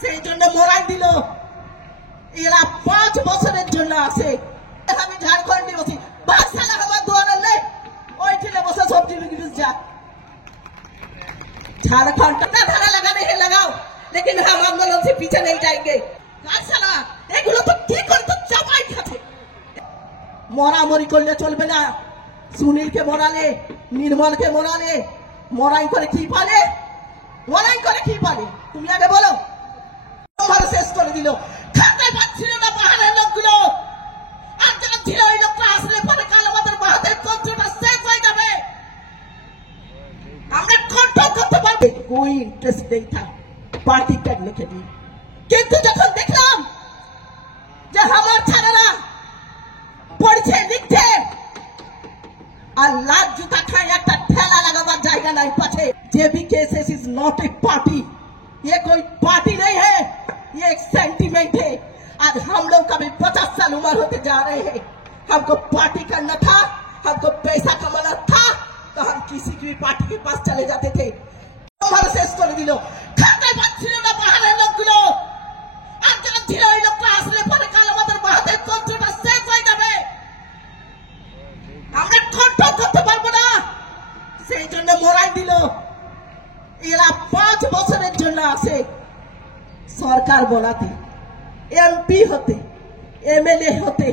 সেই জন্য মোরাই দিল। এরা 5 বছরের জন্য আছে। আমি ঝাড়খণ্ডে বসি, বাদশাহ আমার দুয়ারে লে ওই ठेले বসে সবজি বিক্রি যা। झारखंड का धारा लगाने है लगाओ, लेकिन हम आंदोलन से पीछे नहीं जाएंगे। বাদশাহ এগুলো তো ঠিক করে তো চাপাই খাচ্ছে। মরামরি করলে চলবে না। সুনীলকে মরালে, নির্মলকে মরালে, মরাই করে কি পালে, মরাই করে কি পালে তুমি আগে বলো। আমার শেষ করে দিল। খাতে পাচ্ছিল না পাহাড়ের লোকগুলো। আর যারা ছিল ওই লোকটা আসলে পরে কাল আমাদের বাহাতের কন্ট্রোলটা শেষ হয়ে যাবে। আমরা কন্ট্রোল করতে পারবো। कोई इंटरेस्ट नहीं था पार्टी करने के लिए, কিন্তু যখন দেখলাম যে আমার ছাড়ারা পড়ছে লিখছে আর লাখ জুতা খায় একটা ঠেলা লাগাবার জায়গা নাই পাছে। JBKSS is not a party, ये कोई पार्टी नहीं है, ये एक सेंटीमेंट है। आज हम लोग का भी 50 साल उम्र होते जा रहे हैं। हमको पार्टी करना था, हमको पैसा कमाना था, तो हम किसी की भी पार्टी के पास चले जाते थे। हमारे शेष कर दिलो। खाते पाচ্ছিল না পাহাড়ের লোকগুলো। আর যারা ছিল ওই লোকটা আসলে পরে কাল আমাদের বাহাতের কন্ট্রোলটা শেষ হয়ে যাবে। আমরা কন্ট্রোল করতে পারবো না, সেই জন্য মোরাই দিল। এরা 5 বছরের জন্য আছে সরকার বলাতে, এমপি হতে, এমএলএ হতে।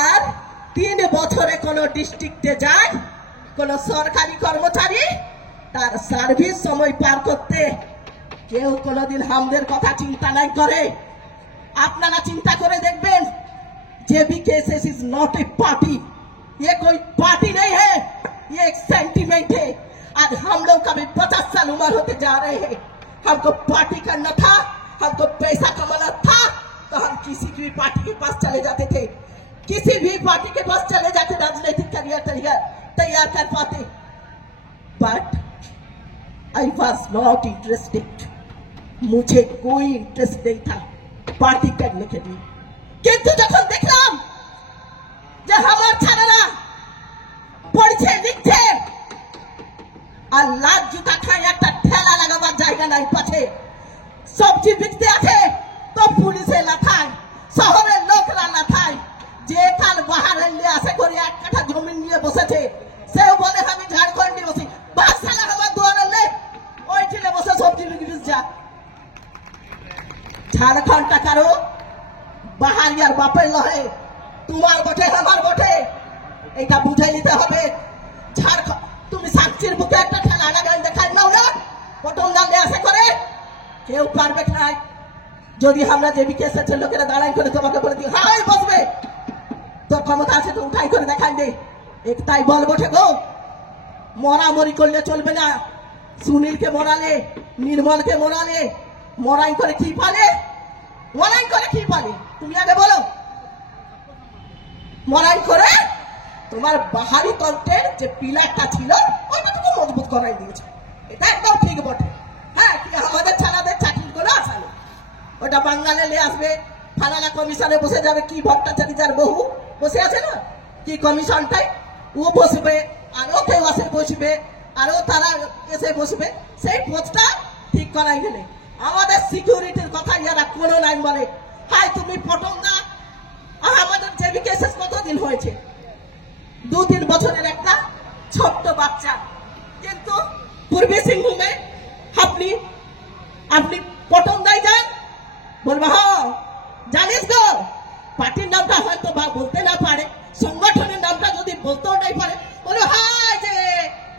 আর 3 বছরে কোন ডিস্ট্রিক্টে যায় কোন সরকারি কর্মচারী তার সার্ভিস সময় পার করতে কেউ কোনদিন আমাদের কথা চিন্তা নাই করে। আপনারা চিন্তা করে দেখবেন, JBKSS is not a party, ये कोई पार्टी नहीं है, ये एक सेंटीमेंट है। आज हम लोग का भी 50 साल उम्र होते जा रहे हैं। हमको पार्टी करना था, हमको पैसा कमाना था, तो हम किसी की भी पार्टी के पास चले जाते थे, किसी भी पार्टी के पास चले जाते, राजनीतिक करियर तैयार कर पाते। But I was not interested, मुझे कोई इंटरेस्ट नहीं था पार्टी करने के लिए। কিন্তু যখন দেখলাম যে আমার ছাড়ারা পড়ছে লিখছে আর লাখ জুতা খায় একটা ঠেলা লাগাবার জায়গা নাই পাছে, সবজি বিকতে আছে তো পুলিশে লাথায়, শহরের লোকরা লাথায়। যে কাল বাহারের নিয়ে আসে করে 1 কাঠা জমি নিয়ে বসেছে সেও বলে আমি ঝাড়খণ্ডে বসি, বাদশাহ আমার দুয়ারে লে ওই ठेले বসে সবজি বিক্রি যা। ঝাড়খণ্ডটা কারো বাহারিয়ার বাপের নহে, তোমার বটে আমার বটে, এটা বুঝাই নিতে হবে। ঝাড়খণ্ড তুমি সাক্ষীর বুকে একটা ঠেলা লাগাই দেখাই নাও না, পটল গালে আসে করে কেউ পারবে না। যদি আমরা जेबीकेएसएस এর লোকেরা দাঁড়াই করে তোমাকে বলে দিই হাই বসবে, তোর ক্ষমতা আছে তো উঠাই করে দেখাই দে, একটাই বল বটে গো। মরামরি করলে চলবে না। সুনীলকে মরালে, নির্মলকে মরালে, মরাই করে কি পালে, মরাই করে কি পালে তুমি আগে বলো। মরাই করে তোমার বাহারি তন্ত্রের যে পিলারটা ছিল ওইটা তুমি মজবুত করাই দিয়েছে, এটা একদম ঠিক বটে। হ্যাঁ, আমাদের ছাড়াদের চাকরিগুলো আসালো, ওটা বাঙালি নিয়ে আসবে, ফালানা কমিশনে বসে যাবে। কি ভট্টাচার্য যার বহু বসে আছে না, কি কমিশনটাই ও বসবে, আরো কেউ আসে বসবে, আরো তারা এসে বসবে, সেই পোস্টটা ঠিক করাই গেলে আমাদের সিকিউরিটির কথা ইয়ারা কোনো নাই বলে। হাই তুমি পটলদা আমাদের जेबीकेएसएस কতদিন হয়েছে, 2-3 বছরের একটা ছোট্ট বাচ্চা। কিন্তু পূর্বী সিংভূমে আপনি পটলদাই যান বলবে হ্যাঁ জানিস গো, পার্টির নামটা হয়তো বা বলতে না পারে, সংগঠনের নামটা যদি বলতেও নাই পারে, বলবে হাই যে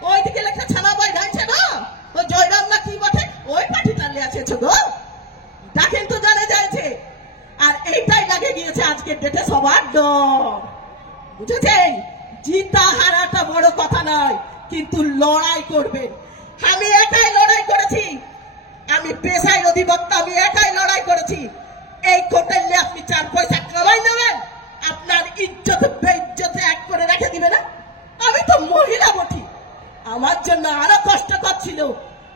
ওইদিকে লেখা ছানাবাই ধাইছে না, ওই জয়রাম না কি বটে ওই পার্টিটা নিয়ে আছে গো, তা কিন্তু জানে যাচ্ছে। আর এইটাই লাগে গিয়েছে আজকের ডেটে সবার ডর, বুঝেছেন? জিতা হারাটা বড় কথা নয়, কিন্তু লড়াই করবেন। আমি একাই লড়াই করেছি, আমি পেশায় অধিবক্তা, আমি একাই লড়াই করেছি। এই কোর্টেলে আপনি 4 পয়সা কামাই নেবেন, আপনার ইজ্জত বেইজ্জতে এক করে রেখে দিবে না। আমি তো মহিলা বটি, আমার জন্য আরো কষ্টকর ছিল,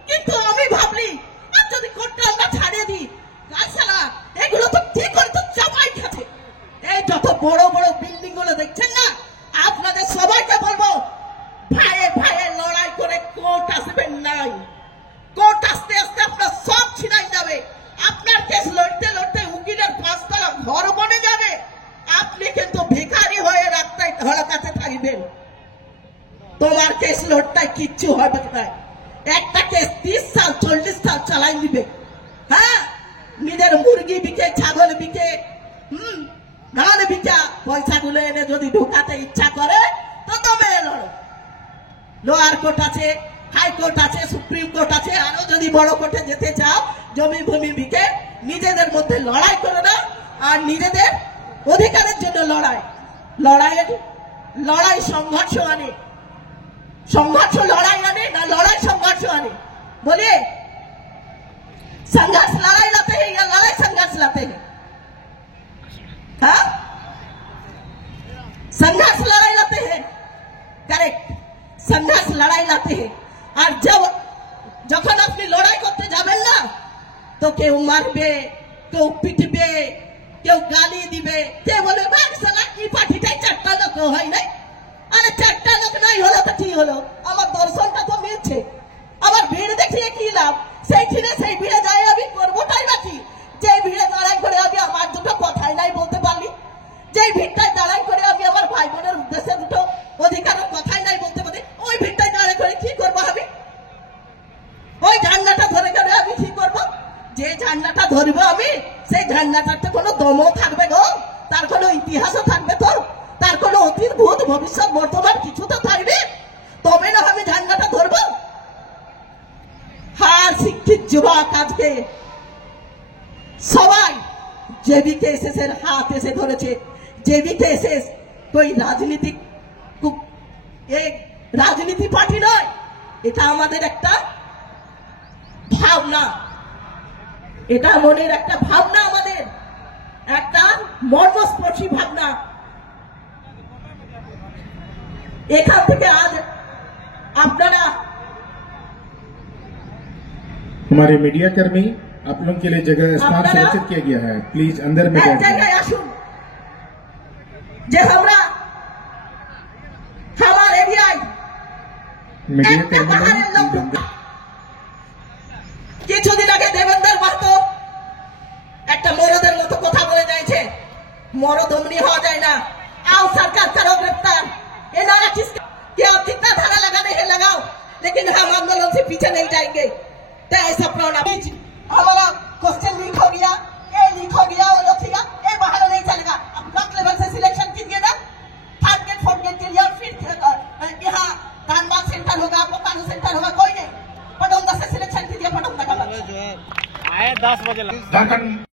কিন্তু আমি ভাবলি আর যদি কোর্টটা আমরা ছাড়িয়ে দিই, গাছালা এগুলো তো ঠিক করে তো চাপাই খাচ্ছে। এই যত বড় বড় বিল্ডিং গুলো দেখছেন না, আপনাদের সবাইকে বলবো ভাইয়ে ভাইয়ে লড়াই করে কোর্ট আসবেন নাই, কোর্ট আসতে আসতে আপনার সব ছিনাই যাবে। নাই একটা কেস 30 সাল 40 সাল চালাই দিবে হ্যাঁ নিজের মুরগি বিকে ছাগল বিকে ধান বিকা পয়সাগুলো এনে যদি ঢোকাতে ইচ্ছা করে তো তবে লড়ো লোয়ার কোর্ট আছে হাইকোর্ট আছে সুপ্রিম কোর্ট আছে আরো যদি বড় কোর্টে যেতে চাও জমি ভূমি বিকে নিজেদের মধ্যে লড়াই করে না আর নিজেদের অধিকারের জন্য লড়াই সংঘর্ষ আনে সংঘর্ষ লড়াই আনে না লড়াই সংঘর্ষ আনে বলে संघर्ष लड़ाई लाते हैं या लड़ाई संघर्ष लाते हैं हाँ संघर्ष लड़ाई लाते हैं करेक्ट संघर्ष लड़ाई लाते हैं और जब যখন আপনি লড়াই করতে যাবেন না তো কেউ মারবে কেউ পিটবে কেউ গালি দিবে কে বলবে ভাই শালা কি পার্টিটাই চারটা লোক হয় নাই আরে চারটা লোক নাই হলো তো কি হলো আমার দর্শনটা তো মিলছে আবার ভিড় দেখিয়ে কি লাভ সেই ভিড়ে যাই আমি করবোটাই নাকি যে ভিড়ে দাঁড়াই করে আমি আমার দুটো কথাই নাই বলতে পারলি যে ভিড়টাই দাঁড়াই করে আমি আমার ভাই বোনের উদ্দেশ্যে দুটো অধিকারের কথাই নাই বলতে পারি ওই ভিড়টাই দাঁড়াই করে কি করবো আমি ওই ঝান্ডাটা ধরে গেলে আমি কি করবো যে ঝান্ডাটা ধরবো আমি সেই ঝান্ডাটার তো কোনো দমও থাকবে গো তার কোনো ইতিহাসও থাকবে তো তার কোনো অতীত ভূত ভবিষ্যৎ বর্তমান কিছু তো থাকবে তবে না আমি ঝান্ডাটা ধরবো হার শিক্ষিত যুবক আজকে সবাই জেবিকেএসএস এর হাত এসে ধরেছে জেবিকেএসএস কোই রাজনীতি পার্টি নয় এটা আমাদের একটা ভাবনা এটা মনের একটা ভাবনা আমাদের একটা মর্মস্পর্শী ভাবনা এখান থেকে আজ আপনারা हमारे मीडिया कर्मी आप लोगों के लिए जगह स्थान सुरक्षित किया गया है प्लीज अंदर में জায়গায় আসুন যে আমরা আমার এরিয়ায় मीडिया कर्मी কিছুদিন আগে দেবেন্দ্র মাহাতো একটা মরদের মতো কথা বলে যাইছে मरद अमनी हो जाए ना आओ सरकार करो गिरफ्तार ये नारा किसका कि आप जितना धारा लगाने हैं लगाओ लेकिन हम आंदोलन से पीछे नहीं जाएंगे तो ऐसा प्रॉब्लम हमारा क्वेश्चन लीक हो गया ये लीक हो गया वो लोग ठीक ये बाहर नहीं चलेगा अब ब्लॉक लेवल से सिलेक्शन कीजिए ना थर्ड गेट फोर्थ गेट के लिए फिर यहाँ धनबाद सेंटर होगा बोकारो सेंटर होगा कोई नहीं पटौदा से सिलेक्शन कीजिए पटौदा का आए 10 बजे